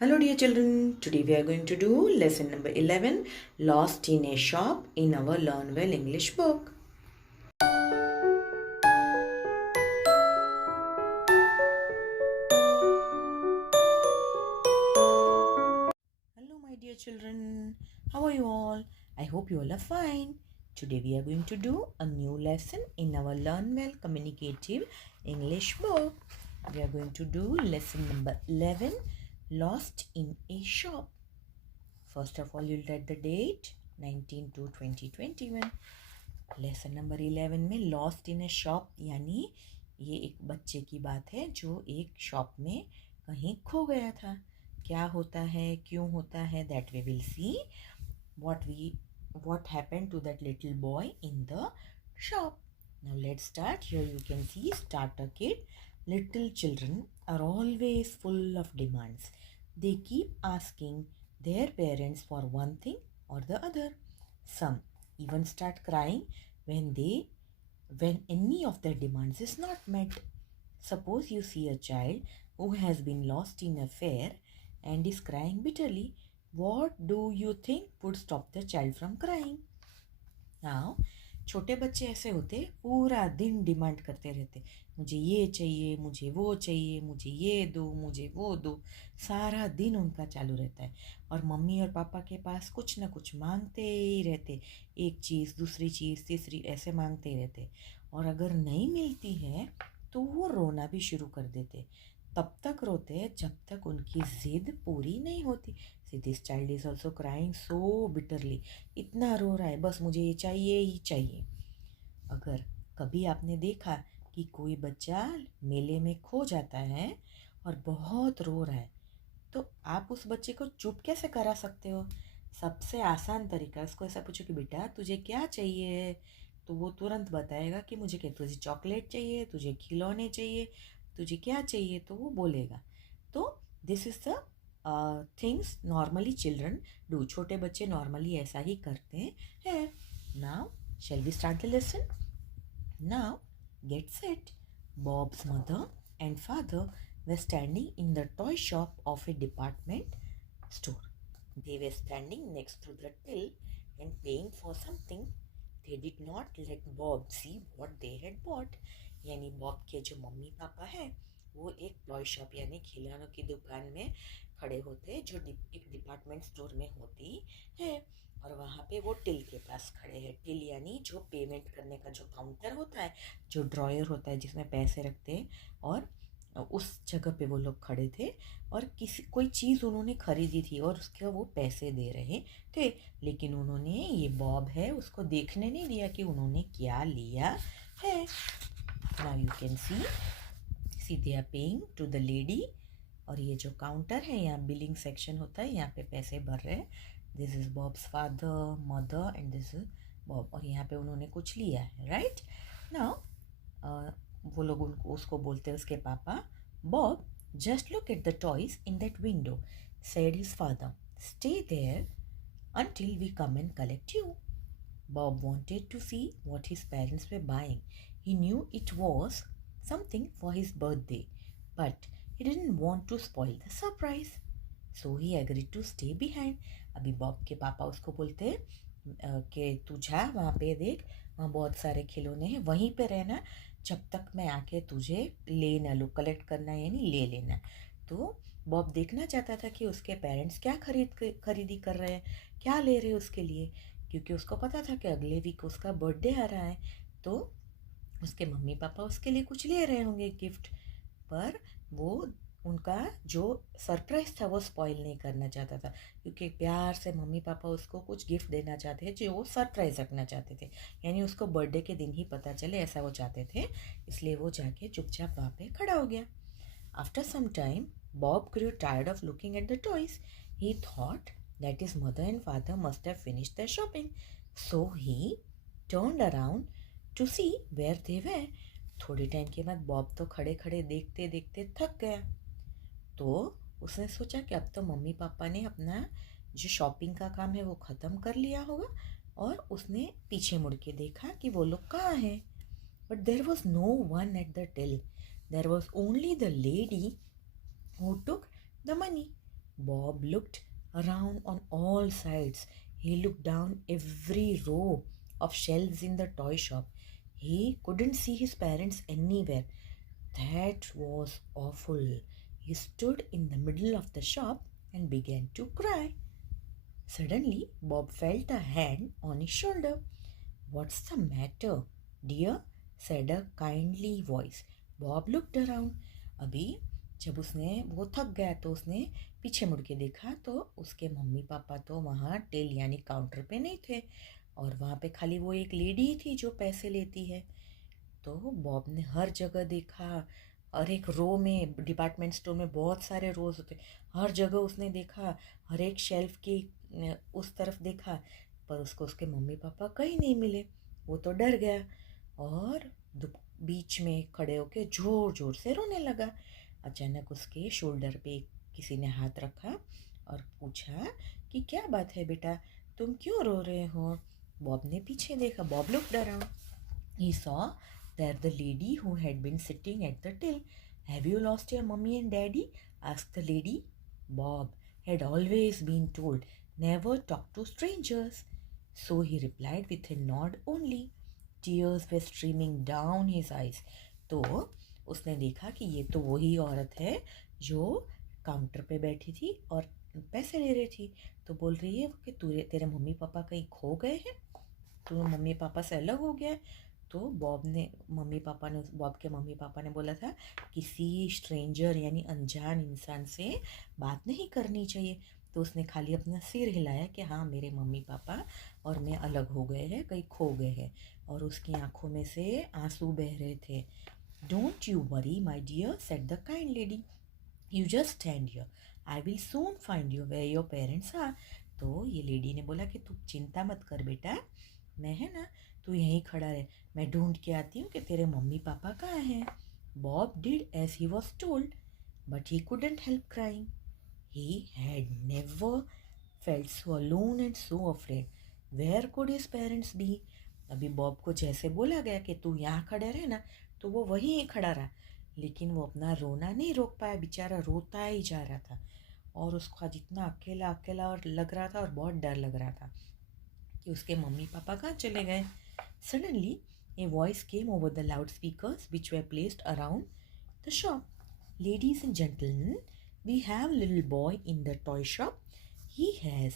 Hello, dear children. Today we are going to do lesson number 11 Lost in a Shop in our Learn Well English book. Hello, my dear children. How are you all? I hope you all are fine. Today we are going to do a new lesson in our Learn Well Communicative English book. We are going to do lesson number 11 Lost in a Shop. First of all, you'll write the date 19/2/2021. Lesson number 11 में lost in A shop यानी ये एक बच्चे की बात है जो एक शॉप में कहीं खो गया था. क्या होता है, क्यों होता है, that we will see. what happened to that little boy in the shop. Now let's start. Here you can see starter kit. Little children are always full of demands. They keep asking their parents for one thing or the other. Some even start crying when any of their demands is not met. Suppose you see a child who has been lost in a fair and is crying bitterly. What do you think would stop the child from crying? Now, छोटे बच्चे ऐसे होते पूरा दिन demand करते रहते, मुझे ये चाहिए, मुझे वो चाहिए, मुझे ये दो, मुझे वो दो. सारा दिन उनका चालू रहता है और मम्मी और पापा के पास कुछ ना कुछ मांगते ही रहते. एक चीज़, दूसरी चीज़, तीसरी, ऐसे मांगते ही रहते. और अगर नहीं मिलती है तो वो रोना भी शुरू कर देते. तब तक रोते जब तक उनकी ज़िद पूरी नहीं होती. See, this child is also crying so bitterly. इतना रो रहा है, बस मुझे ये चाहिए ही चाहिए. अगर कभी आपने देखा कि कोई बच्चा मेले में खो जाता है और बहुत रो रहा है, तो आप उस बच्चे को चुप कैसे करा सकते हो? सबसे आसान तरीका, उसको ऐसा पूछो कि बेटा तुझे क्या चाहिए, तो वो तुरंत बताएगा कि मुझे क्या, तुझे चॉकलेट चाहिए, तुझे खिलौने चाहिए, तुझे क्या चाहिए, तो वो बोलेगा. तो this is the things normally children do. छोटे बच्चे नॉर्मली ऐसा ही करते हैं. Now shall we start the lesson? Now get set. Bob's mother and father were standing in the toy shop of a department store. They were standing next to the till and paying for something. They did not let Bob see what they had bought. यानी Bob के जो mummy papa हैं वो एक toy shop यानी खिलौनों की दुकान में खड़े होते जो एक डिपार्टमेंट स्टोर में होती है. और वहाँ पे वो टिल के पास खड़े हैं. टिल यानी जो पेमेंट करने का जो काउंटर होता है, जो ड्रॉयर होता है जिसमें पैसे रखते हैं, और उस जगह पे वो लोग खड़े थे और कोई चीज़ उन्होंने खरीदी थी और उसके वो पैसे दे रहे थे. लेकिन उन्होंने, ये बॉब है, उसको देखने नहीं दिया कि उन्होंने क्या लिया है. Now you can see they are paying to the lady. और ये जो काउंटर है, यहाँ बिलिंग सेक्शन होता है, यहाँ पे पैसे भर रहे हैं. This is bobs father, mother and this is Bob. और यहाँ पे उन्होंने कुछ लिया है, राइट. नाउ वो लोग उसको बोलते हैं, उसके पापा, Bob just look at the toys in that window, said his father. Stay there until we come and collect you. Bob wanted to see what his parents were buying. He knew it was something for his birthday, but he didn't want to spoil the surprise. So he agreed to stay behind. अभी Bob के पापा उसको बोलते कि तू जा वहाँ पे देख, वहाँ बहुत सारे खिलौने हैं, वहीं पे रहना जब तक मैं आके तुझे ले ना लूँ. कलेक्ट करना यानी ले लेना. तो बॉब देखना चाहता था कि उसके पेरेंट्स क्या खरीदी कर रहे हैं, क्या ले रहे हैं उसके लिए, क्योंकि उसको पता था कि अगले वीक उसका बर्थडे आ रहा है. तो उसके मम्मी पापा उसके लिए कुछ ले रहे होंगे गिफ्ट. पर वो उनका जो सरप्राइज़ था वो स्पॉइल नहीं करना चाहता था, क्योंकि प्यार से मम्मी पापा उसको कुछ गिफ्ट देना चाहते थे जो वो सरप्राइज़ रखना चाहते थे, यानी उसको बर्थडे के दिन ही पता चले, ऐसा वो चाहते थे. इसलिए वो जाके चुपचाप वहाँ पे खड़ा हो गया. After some time, Bob grew tired of looking at the toys. He thought that his mother and father must have finished their shopping. So he turned around to see where they were. थोड़े time के बाद Bob तो खड़े खड़े देखते देखते थक गया. तो उसने सोचा कि अब तो मम्मी पापा ने अपना जो शॉपिंग का काम है वो ख़त्म कर लिया होगा, और उसने पीछे मुड़ के देखा कि वो लोग कहाँ हैं. But there was no one at the till. There was only the lady who took the money. Bob looked around on all sides. He looked down every row of shelves in the toy shop. He couldn't see his parents anywhere. That was awful. He stood in the middle of the shop and began to cry. Suddenly, Bob felt a hand on his shoulder. What's the matter, dear? Said a kindly voice. Bob looked around. अभी जब उसने वो थक गया तो उसने पीछे मुड़ के देखा तो उसके मम्मी पापा तो वहाँ टिल यानी काउंटर पे नहीं थे और वहाँ पे खाली वो एक लेडी थी जो पैसे लेती है। तो बॉब ने हर जगह देखा और एक रो में डिपार्टमेंट स्टोर में बहुत सारे रोज होते, हर जगह उसने देखा, हर एक शेल्फ की उस तरफ देखा, पर उसको उसके मम्मी पापा कहीं नहीं मिले। वो तो डर गया और बीच में खड़े होके जोर जोर से रोने लगा। अचानक उसके शोल्डर पे किसी ने हाथ रखा और पूछा कि क्या बात है बेटा, तुम क्यों रो रहे हो? बॉब ने पीछे देखा। Bob looked around. He saw there the lady who had been sitting at the till. Have you lost your mummy and daddy? Asked the lady. Bob had always been told never talk to strangers. So he replied with a nod only. Tears were streaming down his eyes. तो उसने देखा कि ये तो वही औरत है जो काउंटर पे बैठी थी और पैसे ले रही थी। तो बोल रही है कि तेरे मम्मी पापा कहीं खो गए हैं, तू मम्मी पापा से अलग हो गया है। तो बॉब के मम्मी पापा ने बोला था किसी स्ट्रेंजर यानी अनजान इंसान से बात नहीं करनी चाहिए। तो उसने खाली अपना सिर हिलाया कि हाँ मेरे मम्मी पापा और मैं अलग हो गए हैं, कहीं खो गए हैं, और उसकी आंखों में से आंसू बह रहे थे। Don't you worry my dear, said the kind lady, you just stand here, I will soon find you where your parents are. तो ये लेडी ने बोला कि तू चिंता मत कर बेटा, मैं है ना, तू यहीं खड़ा रहे, मैं ढूंढ के आती हूँ कि तेरे मम्मी पापा कहाँ हैं। Bob did as he was told but he couldn't help crying. He had never felt so alone and so afraid. Where could his parents be? अभी बॉब को जैसे बोला गया कि तू यहाँ खड़ा रहे ना, तो वो वहीं खड़ा रहा, लेकिन वो अपना रोना नहीं रोक पाया, बेचारा रोता ही जा रहा था और उसको आज इतना अकेला अकेला और लग रहा था और बहुत डर लग रहा था कि उसके मम्मी पापा कहाँ चले गए. Suddenly a voice came over the loudspeakers which were placed around the shop. Ladies and gentlemen, we have a little boy in the toy shop. He has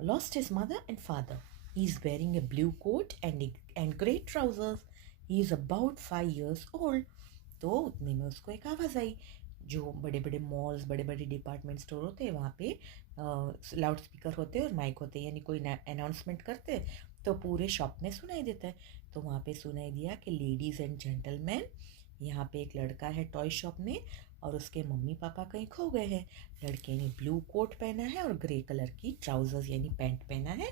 lost his mother and father. He is wearing a blue coat and grey trousers. He is about 5 years old. तो उतने में उसको एक आवाज़ आई. जो बड़े बड़े malls, बड़े बड़े डिपार्टमेंट स्टोर होते हैं वहाँ पे लाउड स्पीकर होते हैं और माइक होते हैं, यानी कोई अनाउंसमेंट करते तो पूरे शॉप में सुनाई देता है. तो वहाँ पे सुनाई दिया कि लेडीज़ एंड जेंटलमैन, यहाँ पे एक लड़का है टॉय शॉप में और उसके मम्मी पापा कहीं खो गए हैं. लड़के ने ब्लू कोट पहना है और ग्रे कलर की ट्राउजर्स यानी पैंट पहना है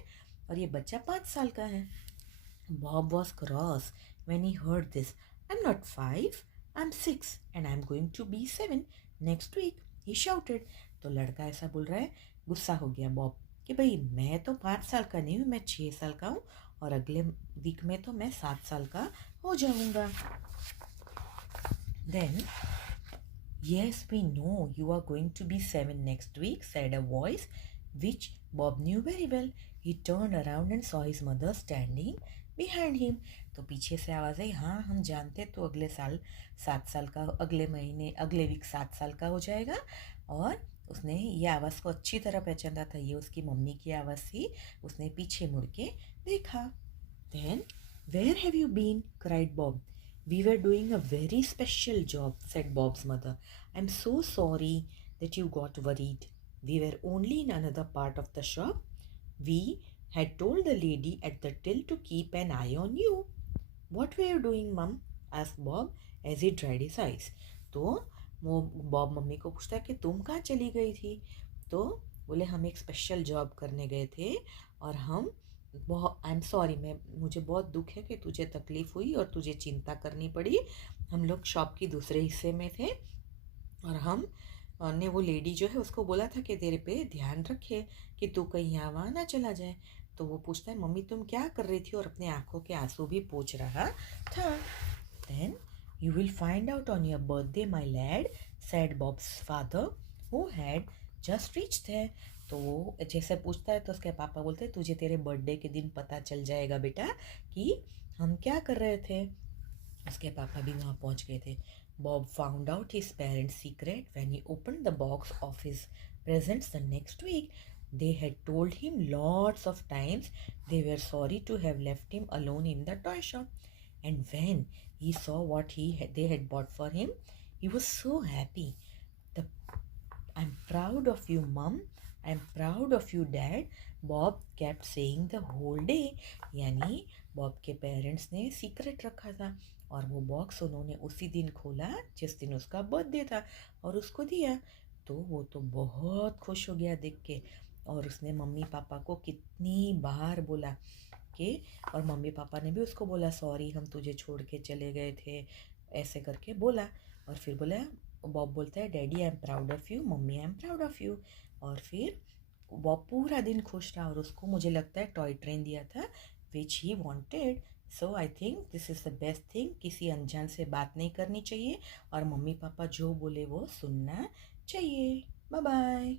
और ये बच्चा 5 साल का है. Bob was cross when he heard this. I'm not 5, I'm 6 and I'm going to be 7 next week, he shouted. तो लड़का ऐसा बोल रहा है, गुस्सा हो गया बॉब कि भाई मैं तो 5 साल का नहीं हूँ, मैं 6 साल का हूँ और अगले वीक में तो मैं 7 साल का हो जाऊँगा. Then, yes, we know you are going to be 7 next week, said a voice which Bob knew very well. He turned around and saw his mother standing behind him. तो पीछे से आवाज़ आई, हाँ हम जानते तो अगले साल 7 साल का, अगले महीने अगले वीक 7 साल का हो जाएगा. और उसने ये आवाज़ को अच्छी तरह पहचाना था, ये उसकी मम्मी की आवाज़ थी. उसने पीछे मुड़ के देखा. Then, where have you been? cried Bob. We were doing a very special job, said Bob's mother. I'm so sorry that you got worried. We were only in another part of the shop. We had told the lady at the till to keep an eye on you. What were you doing, Mum? asked Bob as he dried his eyes. तो वो Bob mummy को पूछता है कि तुम कहाँ चली गई थी. तो बोले हम एक स्पेशल जॉब करने गए थे और हम बहुत, आई एम सॉरी, मुझे बहुत दुख है कि तुझे तकलीफ़ हुई और तुझे चिंता करनी पड़ी. हम लोग शॉप की दूसरे हिस्से में थे और हम ने वो लेडी जो है उसको बोला था कि तेरे पे ध्यान रखे कि तू कहीं यहाँ वहाँ ना चला जाए. तो वो पूछता है मम्मी तुम क्या कर रही थी, और अपने आंखों के आंसू भी पोंछ रहा था. Then you will find out on your birthday, my lad, said Bob's father, who had just reached है। तो वो जैसे पूछता है तो उसके पापा बोलते हैं तुझे तेरे बर्थडे के दिन पता चल जाएगा बेटा कि हम क्या कर रहे थे। उसके पापा भी वहाँ पहुँच गए थे। Bob found out his parents secret when he opened the box of his presents the next week. They had told him lots of times they were sorry to have left him alone in the toy shop. And when he saw what they had bought for him, he was so happy. The I'm proud of you, Mum. I'm proud of you, Dad. Bob kept saying the whole day. यानी Bob के parents ने secret रखा था और वो box उन्होंने उसी दिन खोला जिस दिन उसका बर्थडे था और उसको दिया। तो वो तो बहुत खुश हो गया देख के और उसने मम्मी पापा को कितनी बार बोला कि और मम्मी पापा ने भी उसको बोला सॉरी हम तुझे छोड़ के चले गए थे ऐसे करके बोला। और फिर बोला बॉब बोलता है daddy I am proud of you mummy I am proud of you. और फिर बॉब पूरा दिन खुश रहा और उसको मुझे लगता है टॉय ट्रेन दिया था which he wanted. So I think this is the best thing, किसी अनजान से बात नहीं करनी चाहिए और मम्मी पापा जो बोले वो सुनना चाहिए। Bye bye.